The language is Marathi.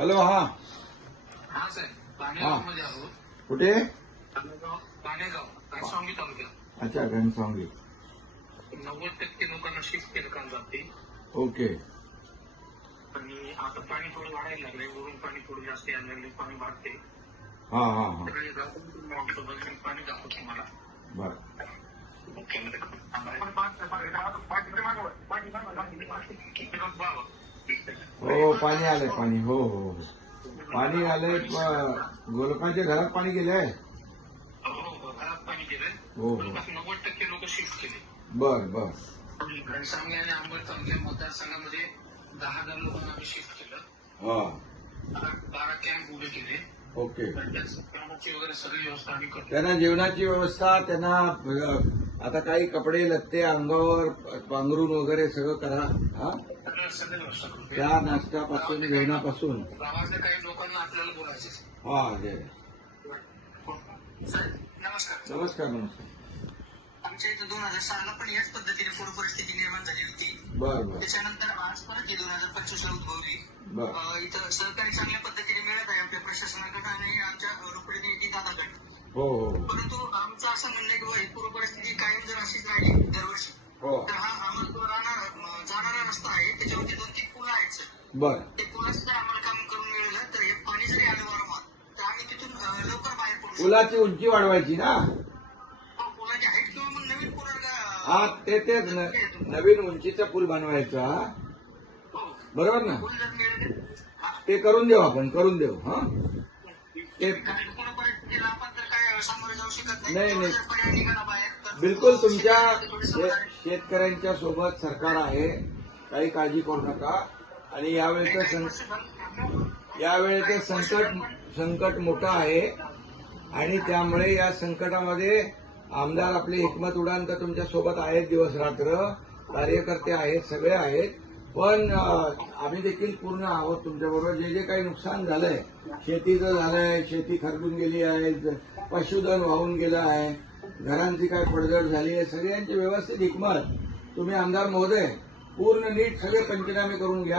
हॅलो. हा हा साहेब, हा. पाणेगावमध्ये आहोत. कुठे? पाणेगाव घनसावंगी तालुक्यात. अच्छा, घनसावंगी. 90% लोकांना शिफ्ट केलं काल रात्री. ओके. आणि आता पाणी थोडं वाढायला लागलंय. वरून पाणी थोडं जास्त यायला लागले. पाणी वाढते. हा हा हा. सगळे गावातून पाणी दाखवतो तुम्हाला. बर. हो, पाणी आलंय. पाणी हो हो हो. पाणी आलंय. गोलकांच्या घरात पाणी गेलंय. घरात पाणी गेलंय. हो हो. जवळपास 90% लोक शिफ्ट केले. बर बर. घनसावंगी आणि अंबड तालुक्या मतदारसंघामध्ये 10,000 लोकांना आम्ही शिफ्ट केलं. हा. 12 कॅम्प उभे केले. ओके. कामाची वगैरे सगळी व्यवस्था आम्ही करतो. त्यांना जेवणाची व्यवस्था, त्यांना आता काही कपडे लत्ते अंगावर पांघरून वगैरे सगळं करा. हा. सगळी व्यवस्था करतो. त्या नाश्त्यापासून जेवणापासून. गावातल्या काही लोकांना आपल्याला बोलायचे. हा जय. साहेब नमस्कार. नमस्कार नमस्कार. आमच्या इथं 2006 ला पण याच पद्धतीने पूर परिस्थिती निर्माण झाली होती. बर बर त्याच्यानंतर आज परत 2025 ला उद्भवली. बर. इथं सहकार्य चांगल्या पद्धतीने मिळत आहे आमच्या प्रशासनाकडे आणि आमच्या लोकप्रतिनिधी दादाकडे. हो हो परंतु आमचं असं म्हणणं आहे की ही पूर परिस्थिती कायम जर अशीच राहिली दरवर्षी हो. तर हा आम्हाला जाणारा रस्ता आहे त्याच्यावरती 2-3 पुलं आहेत सर. बर. ते पुलाचं जर आम्हाला काम करून मिळालं तर हे पाणी जरी आलं वारंवार तर आम्ही तिथून लवकर बाहेर पडू शकतो. पुलाची उंची वाढवायची ना. पुलाची हाईट किंवा मग नवीन पूल हा तेच नवीन उंचीचा पूल बनवायचा. बरोबर ना. पूल जर मिळाले ते करून देऊ, आपण करून देऊ. हा ते पूर्ण परिस्थितीला आपण तर काय सामोरे जाऊ शकत नाही, नाही. जर पर्याय निघाला बाहेर तर बिलकुल तुमच्या शेतकऱ्यांच्या सोबत सरकार आहे. काही काळजी करू नका. आणि यावेळेचं संकट मोठं आहे आणि त्यामुळे या संकटामध्ये आमदार आपले हिकमत उडान तर तुमच्या सोबत आहेत दिवस रात्र. कार्यकर्ते आहेत, सगळे आहेत. पण आम्ही देखील पूर्ण आहोत तुमच्याबरोबर. जे जे काही नुकसान झालंय, शेतीचं झालंय, शेती खरडून गेली आहे, पशुधन वाहून गेलं आहे, घरांची काय पडझड झाली आहे, सगळ्यांची व्यवस्थित हिकमत तुम्ही आमदार महोदय पूर्ण नीट सगळे पंचनामे करून घ्या.